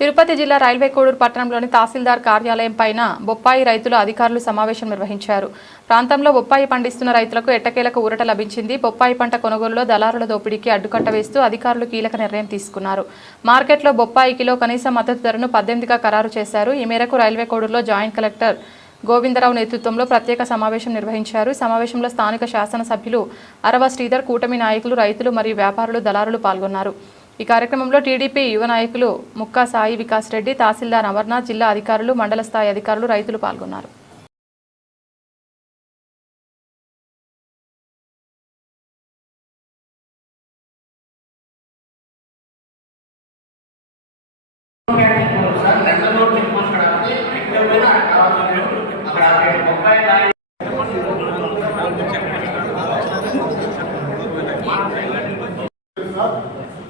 తిరుపతి జిల్లా రైల్వే కోడూరు పట్టణంలోని తహసీల్దార్ కార్యాలయం పైన బొప్పాయి రైతుల అధికారులు సమావేశం నిర్వహించారు. ప్రాంతంలో బొప్పాయి పండిస్తున్న రైతులకు ఎట్టకేలకు ఊరట లభించింది. బొప్పాయి పంట కొనుగోలులో దళారుల దోపిడీకి అడ్డుకట్ట వేస్తూ అధికారులు కీలక నిర్ణయం తీసుకున్నారు. మార్కెట్లో బొప్పాయి కిలో కనీస మద్దతు ధరను 18గా ఖరారు చేశారు. ఈ మేరకు రైల్వే కోడూరులో జాయింట్ కలెక్టర్ గోవిందరావు నేతృత్వంలో ప్రత్యేక సమావేశం నిర్వహించారు. సమావేశంలో స్థానిక శాసనసభ్యులు అరవ శ్రీధర్, కూటమి నాయకులు, రైతులు మరియు వ్యాపారులు, దళారులు పాల్గొన్నారు. ఈ కార్యక్రమంలో టీడీపీ యువ నాయకులు ముక్కా సాయి వికాస్ రెడ్డి, తహసీల్దార్ అమర్నాథ్, జిల్లా అధికారులు, మండల స్థాయి అధికారులు, రైతులు పాల్గొన్నారు.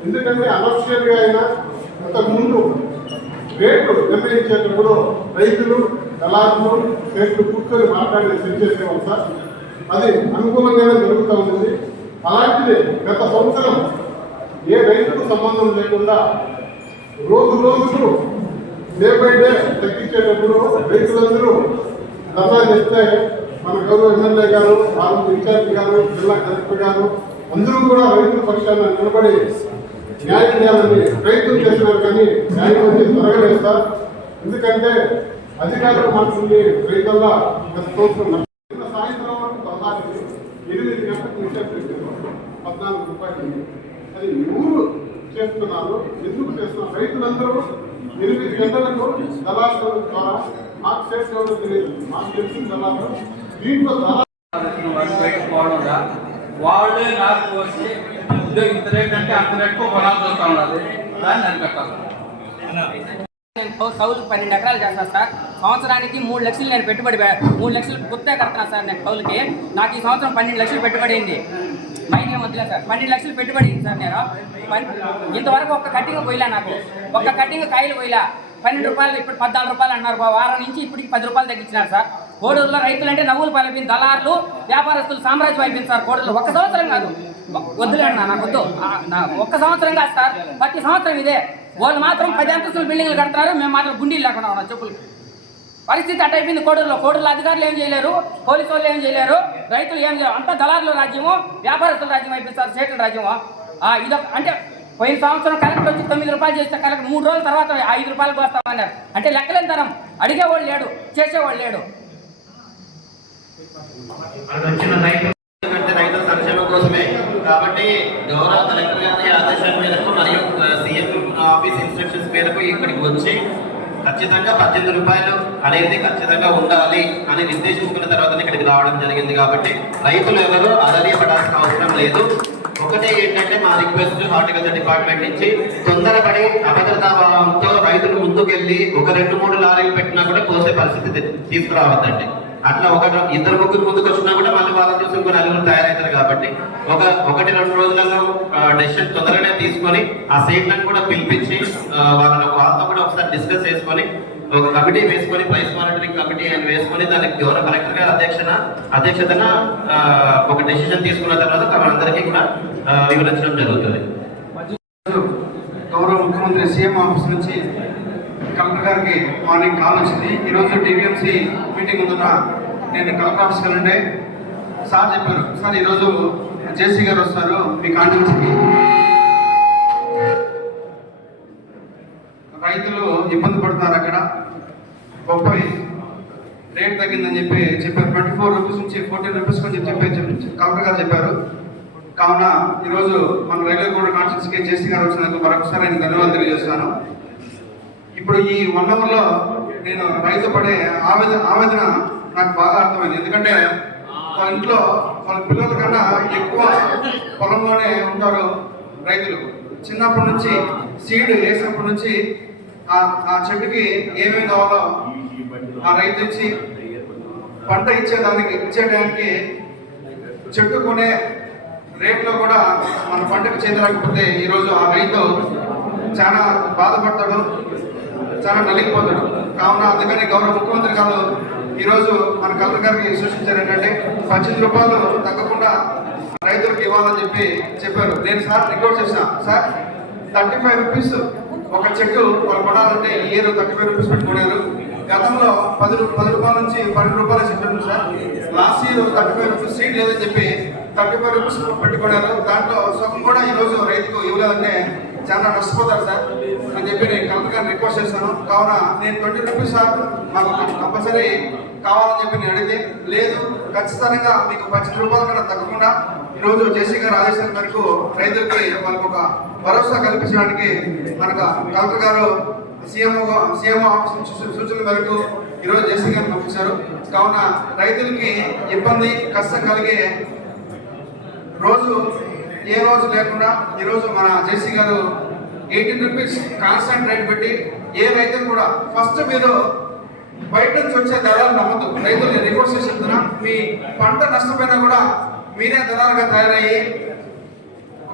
ఎందుకంటే అనవసరంగా అయినా అంతకుముందు రేట్లు నిర్ణయించేటప్పుడు రైతులు, దళారులు, రేట్లు కూర్చొని మాట్లాడి సెట్ చేసేవాళ్ళు సార్. అది అనుకూలంగానే జరుగుతూ ఉంటుంది. అలాంటిది గత సంవత్సరం ఏ రైతుకు సంబంధం లేకుండా రోజుకు డే బై డే తగ్గించేటప్పుడు రైతులందరూ ధర్నా చేస్తే మన గౌరవ ఎమ్మెల్యే గారు, ఆరోగ్య ఇన్ఛార్జి గారు, జిల్లా కలెక్టర్ గారు అందరూ కూడా రైతుల పక్షాన నిలబడి న్యాయం చేయాలని ప్రయత్నం చేస్తున్నారు. కానీ న్యాయం అనేది జరగలేదు సార్. ఎందుకంటే అధికారులు మాత్రమే రైతుల్లో గత సంవత్సరం సాయంత్రం వరకు 8 గంటలకు నిషేధించారు 14 రూపాయలు. అది ఎవరు చేస్తున్నారు, ఎందుకు చేస్తున్నారు? రైతులందరూ 8 గంటలకు దళారుల ద్వారా మాకు చేసుకోవడం తెలియదు. మాకు తెలిసిన దళారు దీంట్లో వాళ్ళే నాకు పోసి ఇంత రేట్ అంటే అంత రేటు పొలాలు దొరుకుతా ఉన్నది. దాన్ని అరికట్టాలి. నేను కౌలుకి 12 ఎకరాలు చేస్తాను సార్. సంవత్సరానికి 3 లక్షలు నేను పెట్టుబడి 3 లక్షలు గుర్తే కడుతున్నాను సార్. నేను కౌలుకి నాకు ఈ సంవత్సరం 12 లక్షలు పెట్టుబడి అయింది. మైనే వద్దులే సార్, 12 లక్షలు పెట్టుబడి అయింది సార్. నేను ఇంతవరకు ఒక్క కట్టింగ్ పోయిలా, నాకు ఒక్క కట్టింగ్ కాయలు పోయిలా. 12 రూపాయలు ఇప్పుడు 14 రూపాయలు అన్నారు. వారం నుంచి ఇప్పటికి 10 రూపాయలు తగ్గించినారు సార్. కోడూరులో రైతులు అంటే నవ్వులు పాలైపోయింది, దళారులు, వ్యాపారస్తులు సామ్రాజ్యం అయిపోయింది సార్. కోడూరులో ఒక్క సంవత్సరం కాదు, వద్దులేండి నాకు వద్దు, ఒక్క సంవత్సరం కాదు సార్, ప్రతి సంవత్సరం ఇదే. వాళ్ళు మాత్రం 10 అంతస్తుల బిల్డింగ్లు కడతారు, మేము మాత్రం గుండీలు లేకుండా ఉన్నాం చెప్పులకి. పరిస్థితి అట్ట అయిపోయింది కోడూరులో. కోడూరులో అధికారులు ఏం చేయలేరు, పోలీసు వాళ్ళు ఏం చేయలేరు, రైతులు ఏం చేయలేరు. అంతా దళారుల రాజ్యము, వ్యాపారస్తుల రాజ్యం అయిపోయింది సార్, సేట్ల రాజ్యము. ఇదొక అంటే పోయిన సంవత్సరం కలెక్టర్ వచ్చి 9 రూపాయలు చేస్తే కలెక్టర్ 3 రోజుల తర్వాత 5 రూపాయలకు వస్తామన్నారు. అంటే లెక్కలేని తరం, అడిగేవాళ్ళు లేడు, చేసేవాళ్ళు లేడు. రైతుల సంక్షేమం కోసమే కాబట్టి గౌరవ కలెక్టర్ గారి ఆదేశాల మేరకు మరియు సీఎం ఆఫీస్ ఇన్స్ట్రక్షన్స్ మేరకు ఇక్కడికి వచ్చి ఖచ్చితంగా 18 రూపాయలు అనేది ఖచ్చితంగా ఉండాలి అని నిర్దేశించుకున్న తర్వాతనే ఇక్కడికి రావడం జరిగింది. కాబట్టి రైతులు ఎవరు అధైర్యపడాల్సిన అవసరం లేదు. ఒకటే ఏంటంటే మా రిక్వెస్ట్ హార్టికల్చర్ డిపార్ట్మెంట్ నుంచి తొందరపడి అభద్రతా భావంతో రైతులు ముందుకెళ్ళి ఒక 2-3 లారీలు పెట్టినా కూడా కోసే పరిస్థితి తీసుకురావద్దండి. అట్లా 1-2 ముగ్గురు ముందుకు వచ్చినా కూడా మళ్ళీ వాళ్ళని చూసి ఇంకో 4 తయారవుతారు. కాబట్టి 1-2 రోజులలో డెసిషన్ తొందరగానే తీసుకొని ఆ సేట్లను కూడా పిలిపించి వాళ్ళతో కూడా ఒకసారి డిస్కస్ చేసుకొని ఒక కమిటీ వేసుకొని, ప్రైస్ మానిటరింగ్ కమిటీ అని వేసుకొని దానికి గౌరవ కలెక్టర్ గారి అధ్యక్షతన ఒక డెసిషన్ తీసుకున్న తర్వాత వాళ్ళందరికీ కూడా వివరించడం జరుగుతుంది. గౌరవ ముఖ్యమంత్రి సీఎం ఆఫీస్ నుంచి కలెక్టర్ గారికి మార్నింగ్ కాల్ వచ్చింది. ఈరోజు టీవీఎంసీ మీటింగ్ ఉందన్న నేను కలెక్టర్ ఆఫీస్కి వెళ్ళండి. సార్ చెప్పారు, సార్ ఈరోజు జేసీ గారు వస్తారు మీ కాంట్రిబ్యూషన్కి, రైతులు ఇబ్బంది పడుతున్నారు, అక్కడ బొప్పాయి రేట్ తగ్గిందని చెప్పారు. 24 రూపీస్ నుంచి 14 రూపీస్ అని కలెక్టర్ గారు చెప్పారు. కావున ఈరోజు మన రైల్వే కోడ్ కాన్స్టిట్యూన్సీకి జేసీ గారు వచ్చినందుకు మరొకసారి నేను ధన్యవాదాలు తెలియజేస్తాను. ఇప్పుడు ఈ 1 అవర్లో నేను రైతు పడే ఆవేదన నాకు బాగా అర్థమైంది. ఎందుకంటే వాళ్ళ ఇంట్లో వాళ్ళ పిల్లల కన్నా ఎక్కువ పొలంలోనే ఉంటారు రైతులు. చిన్నప్పటి నుంచి సీడ్ వేసినప్పటి నుంచి ఆ చెట్టుకి ఏమేమి కావాలో ఆ రైతు ఇచ్చి పంట ఇచ్చేయడానికి చెట్టు కొనే రేట్లో కూడా మన పంటకు చేతలేకపోతే ఈరోజు ఆ రైతు చాలా బాధపడతాడు, చాలా నలిగిపోతాడు. కావున అందుకని గౌరవ ముఖ్యమంత్రి గారు ఈరోజు మన కలెక్టర్ గారికి సూచించారు ఏంటంటే 18 రూపాయలు తగ్గకుండా రైతులకు ఇవ్వాలని చెప్పారు. నేను సార్ రిక్వెస్ట్ చేశాను, సార్ 35 రూపీస్ ఒక చెట్టు వాళ్ళు కొనాలంటే ఈ ఇయర్ 35 రూపీస్ పెట్టుకున్నారు. గతంలో 10 రూపాయల నుంచి 12 రూపాయల చెట్టు ఉంది sir. Last year 35 rupees seed లేదని చెప్పి 35 రూపీస్ పెట్టుకున్నారు. దాంట్లో సగం కూడా ఈరోజు రైతుకు ఇవ్వలేదంటే చాలా నష్టపోతారు సార్ అని చెప్పి నేను కలెక్టర్ గారిని రిక్వెస్ట్ చేస్తాను. కావున నేను 20 రూపీస్ సార్ మాకు కంపల్సరీ కావాలని చెప్పి నేను అడిగితే లేదు, ఖచ్చితంగా మీకు 18 రూపాయల కన్నా తగ్గకుండా ఈరోజు జేసీ గారి ఆదేశాల మేరకు రైతులకి వాళ్ళకు ఒక భరోసా కల్పించడానికి మనకు కలెక్టర్ గారు సీఎంఓ ఆఫీస్ నుంచి సూచనల మేరకు ఈరోజు జేసీ గారిని పంపించారు. కావున రైతులకి ఇబ్బంది కష్టం కలిగే రోజు ఏ రోజు లేకుండా ఈరోజు మన జేసీ గారు 18 రూపీస్ కాన్స్టెంట్ రేట్ పెట్టి ఏ రైతులు కూడా ఫస్ట్ మీరు బయట నుంచి వచ్చే దళాలు నమ్మద్దు. రైతుల్ని రిక్వెస్ట్ చేసి చెప్తున్నా, మీ పంట నష్టపోయినా కూడా మీరే దళాలుగా తయారయ్యి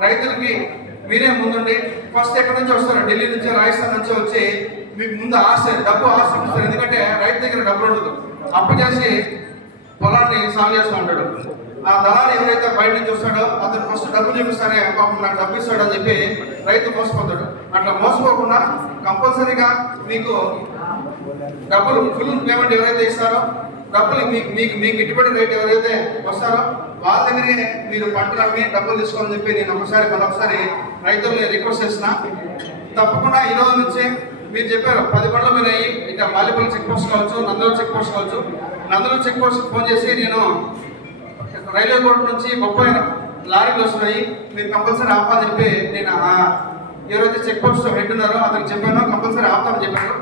రైతులకి మీరే ముందుండి ఫస్ట్ ఎక్కడి నుంచి వస్తారు, ఢిల్లీ నుంచి రాజస్థాన్ నుంచి వచ్చి మీకు ముందు డబ్బు ఆశ చూపిస్తారు. ఎందుకంటే రైతు దగ్గర డబ్బులు ఉండదు, అప్పు చేసి పొలాన్ని సాగు చేస్తూ ఉంటాడు. ఆ దళాలు ఎవరైతే బయట నుంచి వస్తాడో అతను ఫస్ట్ డబ్బు చూపిస్తానే పాపం నాకు డబ్బు ఇస్తాడు అని చెప్పి రైతు మోసపోతాడు. అట్లా మోసపోకుండా కంపల్సరీగా మీకు డబ్బులు ఫుల్ పేమెంట్ ఎవరైతే ఇస్తారో డబ్బులు మీకు గిట్టుబడి రేట్ ఎవరైతే వస్తారో వాళ్ళ దగ్గరే మీరు పంట అమ్మి డబ్బులు తీసుకోవాలని చెప్పి నేను మరొకసారి రైతుల్ని రిక్వెస్ట్ చేస్తున్నా. తప్పకుండా ఈ రోజు నుంచి మీరు చెప్పారు 10 బండ్ల మీద ఇట్లా బాలిపల్లి చెక్ పోస్ట్ కావచ్చు, నందలూరు చెక్ పోస్ట్ కావచ్చు. నందలూరు చెక్ పోస్ట్ ఫోన్ చేసి నేను రైల్వే కోర్టు నుంచి 30 లారీలు వస్తున్నాయి, మీరు కంపల్సరీ ఆపాలని చెప్పి నేను ఎవరైతే చెక్ పోస్ట్ హెడ్ ఉన్నారో అతనికి చెప్పాను, కంపల్సరీ ఆపుతామని చెప్పారు.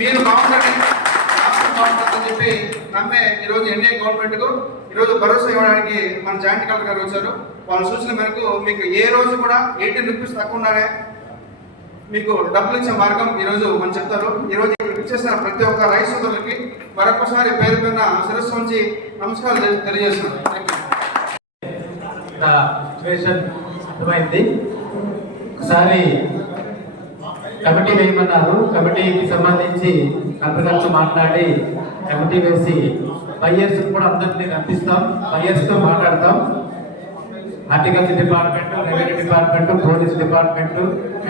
మీరు బాగుంటుందని చెప్పి నమ్మే ఈరోజు ఎన్డీఏ గవర్నమెంట్కు ఈరోజు భరోసా ఇవ్వడానికి మన జాయింట్ కలెక్టర్ గారు వచ్చారు. వాళ్ళ సూచన మేరకు మీకు ఏ రోజు కూడా 18 రూపీస్ తక్కువనే మీకు డబ్బులు ఇచ్చే మార్గం ఈరోజు మనం చెప్తారు. ఈరోజు ఇచ్చేసిన ప్రతి ఒక్క రైతు సోదరులకి మరొకసారి పేరు పైన శిరస్సు నుంచి నమస్కారాలు తెలియజేస్తున్నాను. అర్థమైంది. ఒకసారి కమిటీ వేయమన్నారు. కమిటీకి సంబంధించి కలెక్టర్తో మాట్లాడి కమిటీ వేసి బయ్యర్స్ కూడా అందరినీ రప్పిస్తాం, బయ్యర్స్తో మాట్లాడతాం. Horticulture department, revenue department, police department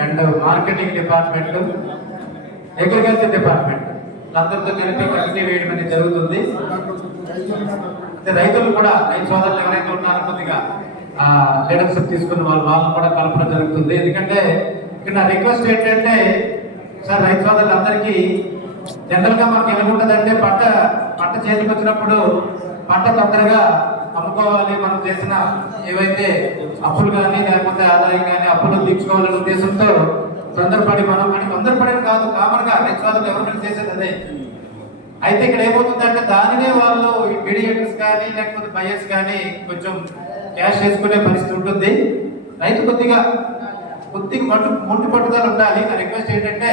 and marketing department, agriculture department అందరితో కలిపి కమిటీ వేయడం అనేది జరుగుతుంది. రైతులు కూడా రైతు సోదరులు ఎవరైతే ఉన్నారో కొద్దిగా లీడర్షిప్ తీసుకున్న వాళ్ళని కూడా కలపడం జరుగుతుంది. ఎందుకంటే ఇక్కడ నా రిక్వెస్ట్ ఏంటంటే సార్ రైతు సోదరులు అందరికీ జనరల్గా మనకి ఏమనుకుంటుందంటే పంట చేతికి వచ్చినప్పుడు పంట తొందరగా అమ్ముకోవాలి, మనం చేసిన ఏవైతే అప్పులు కానీ లేకపోతే ఆదాయం కానీ అప్పులు తీర్చుకోవాలనే ఉద్దేశంతో తొందరపడి తొందరపడేది కాదు, కామన్ గా రైతు సోదరులు ఎవరు చేసేది అదే. అయితే ఇక్కడ ఏమవుతుందంటే దానినే వాళ్ళు మీడియేటర్స్ కానీ లేకపోతే బయర్స్ కానీ కొంచెం క్యాష్ చేసుకునే పరిస్థితి ఉంటుంది. రైతు కొద్దిగా మొండి పట్టుదల ఉండాలి. నా రిక్వెస్ట్ ఏంటంటే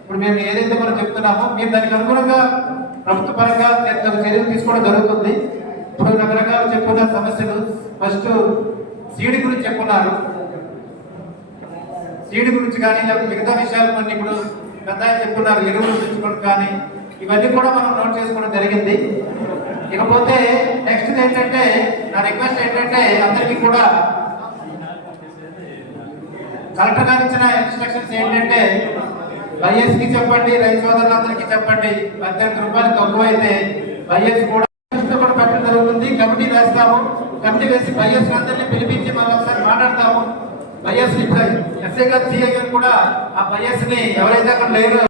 ఇప్పుడు మేము ఏదైతే మనం చెప్తున్నామో మేము దానికి అనుగుణంగా ప్రభుత్వ పరంగా చర్యలు తీసుకోవడం జరుగుతుంది. ఇప్పుడు రకరకాలు చెప్పుకున్న సమస్యలు, ఫస్ట్ సీడ్ గురించి చెప్పుకున్నారు. సీడ్ గురించి కానీ లేకపోతే మిగతా విషయాలు కొన్ని ఇప్పుడు పెద్ద చెప్పుకున్నారు, ఎరువులు తెచ్చుకోవడం కానీ ఇవన్నీ కూడా మనం నోట్ చేసుకోవడం జరిగింది. ఇకపోతే నెక్స్ట్ ఏంటంటే నా రిక్వెస్ట్ ఏంటంటే అందరికీ కూడా కలెక్టర్ గారు ఇచ్చిన ఇన్స్ట్రక్షన్స్ ఏంటంటే వైఎస్కి చెప్పండి, రైతు సోదరులందరికీ చెప్పండి 18 రూపాయలు తక్కువ అయితే వైఎస్ కూడా పెట్టడం జరుగుతుంది. కమిటీ వేస్తాము, కమిటీ వేసి వైఎస్ అందరినీ పిలిపించి మనం ఒకసారి మాట్లాడతాము. వైఎస్ ఎస్ఐ గారు, సిఐ గారు కూడా ఆ వైఎస్ ని ఎవరైతే అక్కడ లేరో